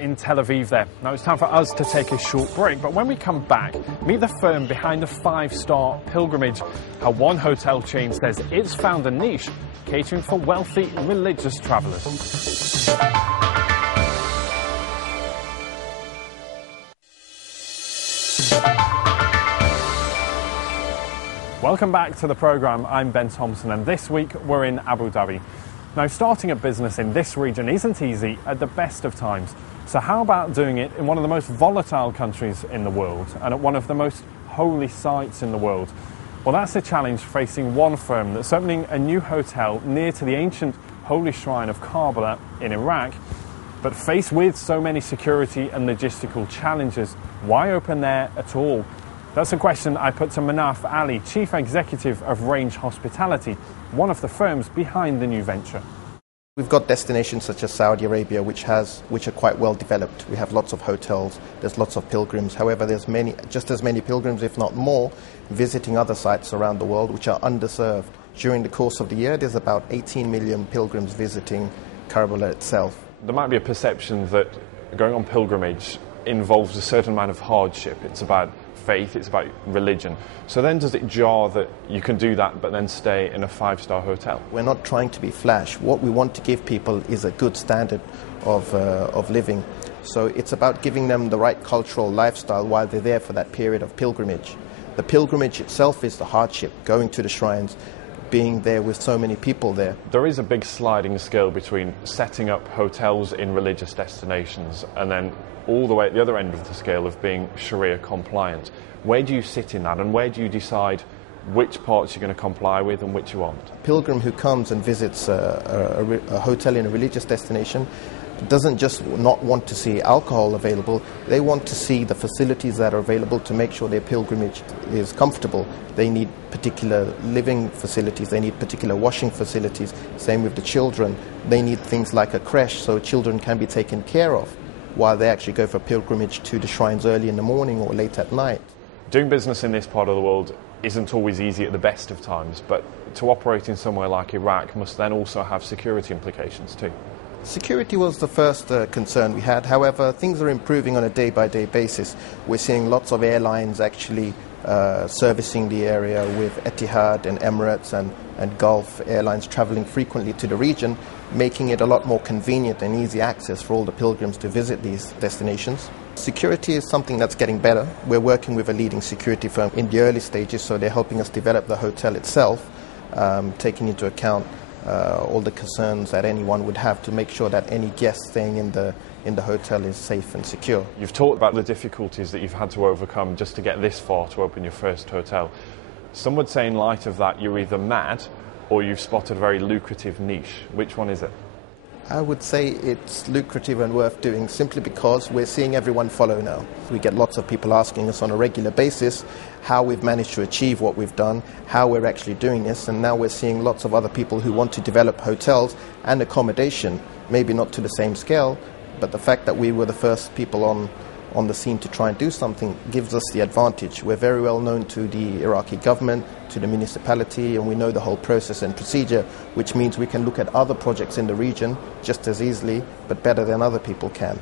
In Tel Aviv there. Now it's time for us to take a short break, but when we come back, meet the firm behind the 5-star pilgrimage, how one hotel chain says it's found a niche catering for wealthy religious travellers. Welcome back to the programme. I'm Ben Thompson, and this week we're in Abu Dhabi. Now, starting a business in this region isn't easy at the best of times. So how about doing it in one of the most volatile countries in the world and at one of the most holy sites in the world? Well, that's a challenge facing one firm that's opening a new hotel near to the ancient holy shrine of Karbala in Iraq. But faced with so many security and logistical challenges, why open there at all? That's a question I put to Munaf Ali, Chief Executive of Range Hospitality, one of the firms behind the new venture. We've got destinations such as Saudi Arabia, which are quite well developed. We have lots of hotels, there's lots of pilgrims. However, there's just as many pilgrims, if not more, visiting other sites around the world which are underserved. During the course of the year, there's about 18 million pilgrims visiting Karbala itself. There might be a perception that going on pilgrimage involves a certain amount of hardship. It's about faith, it's about religion. So then does it jar that you can do that but then stay in a 5-star hotel? We're not trying to be flash. What we want to give people is a good standard of living. So it's about giving them the right cultural lifestyle while they're there for that period of pilgrimage. The pilgrimage itself is the hardship, going to the shrines, being there with so many people there. There is a big sliding scale between setting up hotels in religious destinations and then all the way at the other end of the scale of being Sharia compliant. Where do you sit in that, and where do you decide which parts you're going to comply with and which you won't? A pilgrim who comes and visits a hotel in a religious destination doesn't just not want to see alcohol available, they want to see the facilities that are available to make sure their pilgrimage is comfortable. They need particular living facilities, they need particular washing facilities, same with the children. They need things like a creche so children can be taken care of while they actually go for pilgrimage to the shrines early in the morning or late at night. Doing business in this part of the world isn't always easy at the best of times, but to operate in somewhere like Iraq must then also have security implications too. Security was the first concern we had. However, things are improving on a day-by-day basis. We're seeing lots of airlines actually servicing the area with Etihad and Emirates and Gulf Airlines traveling frequently to the region, making it a lot more convenient and easy access for all the pilgrims to visit these destinations. Security is something that's getting better. We're working with a leading security firm in the early stages, so they're helping us develop the hotel itself, taking into account all the concerns that anyone would have to make sure that any guest staying in the hotel is safe and secure. You've talked about the difficulties that you've had to overcome just to get this far to open your first hotel. Some would say in light of that you're either mad or you've spotted a very lucrative niche. Which one is it? I would say it's lucrative and worth doing simply because we're seeing everyone follow now. We get lots of people asking us on a regular basis how we've managed to achieve what we've done, how we're actually doing this, and now we're seeing lots of other people who want to develop hotels and accommodation, maybe not to the same scale, but the fact that we were the first people on the scene to try and do something gives us the advantage. We're very well known to the Iraqi government, to the municipality, and we know the whole process and procedure, which means we can look at other projects in the region just as easily, but better than other people can.